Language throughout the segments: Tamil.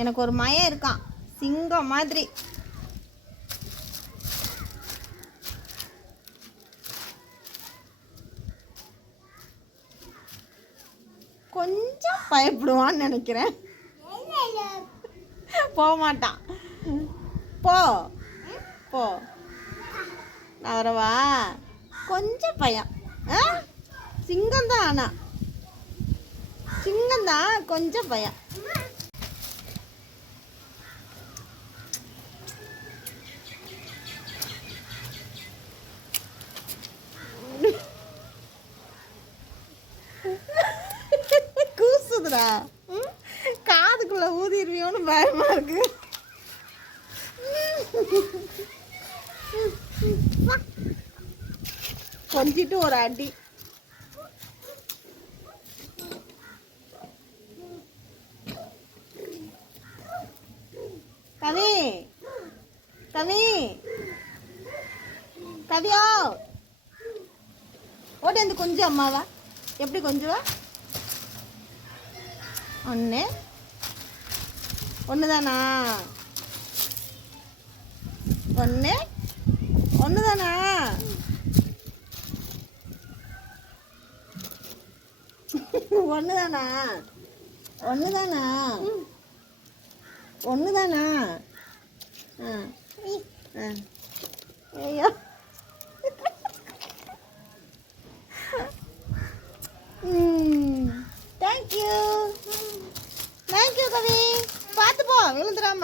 எனக்கு ஒரு மயம் இருக்கான், சிங்கம் மாதிரி. கொஞ்சம் பயப்படுவான்னு நினைக்கிறேன். போக மாட்டான். போ போ, நான் வரவா? கொஞ்சம் பயம். சிங்கம்தான், ஆனா சிங்கம்தான், கொஞ்சம் பயம். கூசுதுடா, காதுக்குள்ள ஊதிடுவியோன்னு பயமா இருக்கு. கொஞ்சிட்டு ஒரு அடி. கவி கவி கவியா, ஓடி வந்து கொஞ்சம் அம்மாவா. எப்படி கொஞ்சுவா? ஒன்றுதானா? ஒன்றுதானா? ஒன்றுதானா? ஒன்றுதானா? ஒன்றுதானா? ஐயோ, தேங்க்யூ தேங்க்யூ கவி. பார்த்து போ, விழுந்துடாம.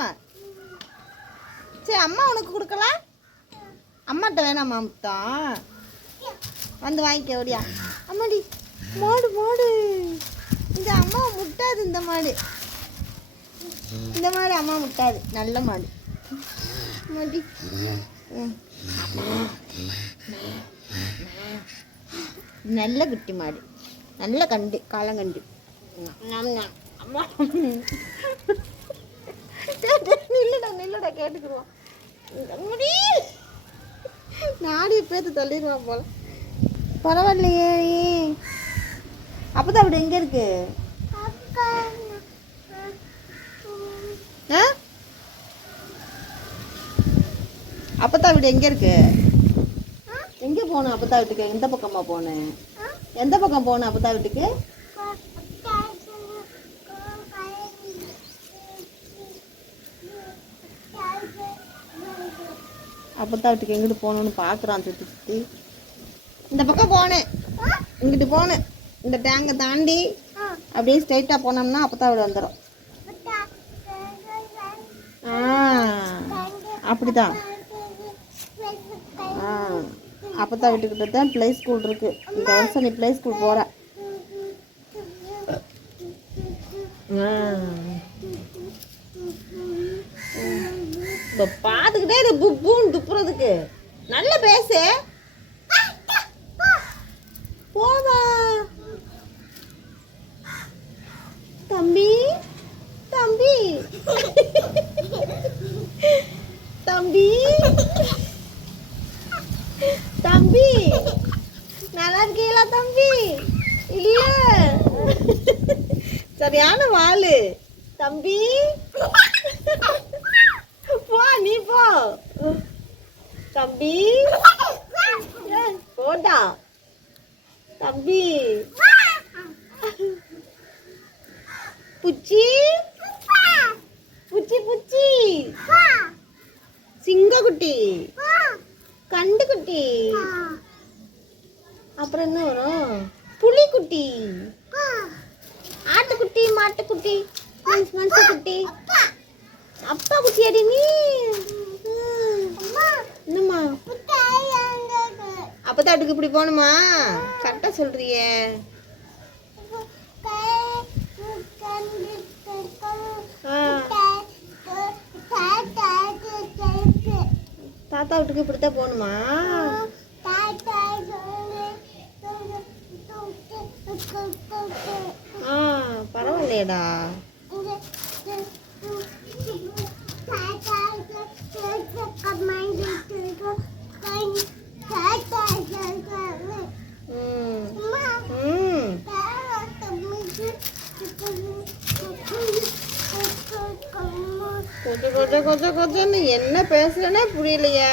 சரி, அம்மா உனக்கு கொடுக்கலாம். அம்மாட்ட வேணாமா முத்தா? வந்து வாங்கிக்க, ஓடியா. அம்மாடி, மாடு மாடு. இந்த அம்மா முட்டாது. இந்த மாடு அம்மா முட்டாது. நல்ல மாடு. மாடி, நல்ல குட்டி மாடு, நல்ல கண்டு, காலங்கண்டு. அம்மா நில்லுடா கேட்டுக்குருவோம். முடி நாடியை பேத்து தள்ளிடுவான் போல. பரவாயில்லையே. அப்பதான் அப்படி எங்க இருக்கு? அப்பத்தா வீடு எங்க இருக்கு? எங்க போகணும் அப்பத்தா வீட்டுக்கு? எந்த பக்கமா போனேன்? எந்த பக்கம் போகணும் அப்பத்தா வீட்டுக்கு? அப்பத்தா வீட்டுக்கு எங்கிட்டு போகணும்னு பாக்குறான் சுத்தி சுத்தி. இந்த பக்கம் போனேன், இங்கிட்டு போனேன். இந்த டேங்கை தாண்டி அப்படியே ஸ்ட்ரைட்டா போனோம்னா அப்பத்தா வீடு வந்துடும். அப்படிதான். அப்பத்தா வீட்டுக்கிட்ட தான் பிளே ஸ்கூல் இருக்கு. இந்த வருஷம் நீ பிளே ஸ்கூல் போற. இப்போ பார்த்துக்கிட்டே இது புப்புன்னு துப்புறதுக்கு. நல்ல பேசு. போவா தம்பி, தம்பி, தம்பி, தம்பி, நல்லா இருக்கீங்களா தம்பி? இல்ல, சரியான வாளு தம்பி. போ, நீ போ தம்பி. போடா தம்பி. புச்சி புச்சி புச்சி, சிங்கக்குட்டி, கண்டுக்குட்டி, அப்புறம் என்ன வரும்? புலிக்குட்டி, ஆட்டுக்குட்டி, மாட்டுக்குட்டி, மனுஷக்குட்டி. அப்பா குட்டி அடி நீ. என்னம்மா அப்பதான் அதுக்கு இப்படி போகணுமா? கரெக்டா சொல்றியே. தாத்தா வீட்டுக்கு இப்படித்தான் போகணுமா? பரவாயில்லையடா. கொஞ்சம் கொஞ்சம் கொஞ்சம் கொஞ்சம்னு என்ன பேசுறேன்னே புரியலையே.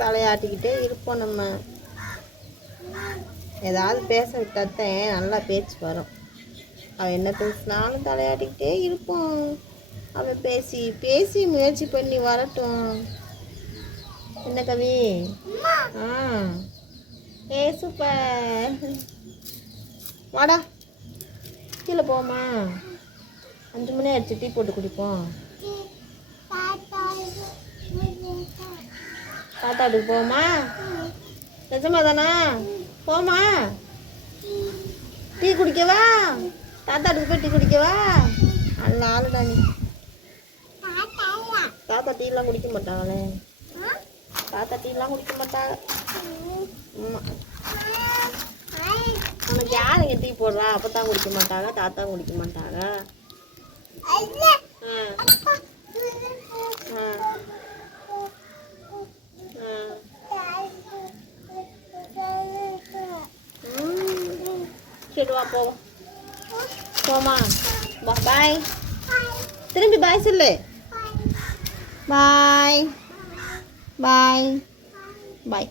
தலையாட்டிக்கிட்டே இருப்போம் நம்ம. ஏதாவது பேச விட்டாத்தான் நல்லா பேச்சு வரும். அவன் என்ன பேசினாலும் தலையாட்டிக்கிட்டே இருப்போம். அவன் பேசி பேசி முயற்சி பண்ணி வரட்டும். என்ன கவி? ஏ சூப்பர். வாடா கீழே போமா. 5 மணி ஆயிடுச்சு, டீ போட்டு குடிப்போம். தாத்தாட்டுக்கு போமா? நிஜமா தானா? போமா? டீ குடிக்கவா? தாத்தாட்டுக்கு போய் டீ குடிக்கவா? நல்ல ஆளுடா நீ. தாத்தா டீலாம் குடிக்க மாட்டாங்களே. தாத்தா டீலாம் குடிக்க மாட்டாங்க. உனக்கு யாருங்க டீ போடுறா? அப்பத்தான் குடிக்க மாட்டாங்க, தாத்தா குடிக்க மாட்டாங்க. சரி வா போவோம். போமா? பாய். திரும்பி பாய் சொல்லு. பாய் பாய் பாய்.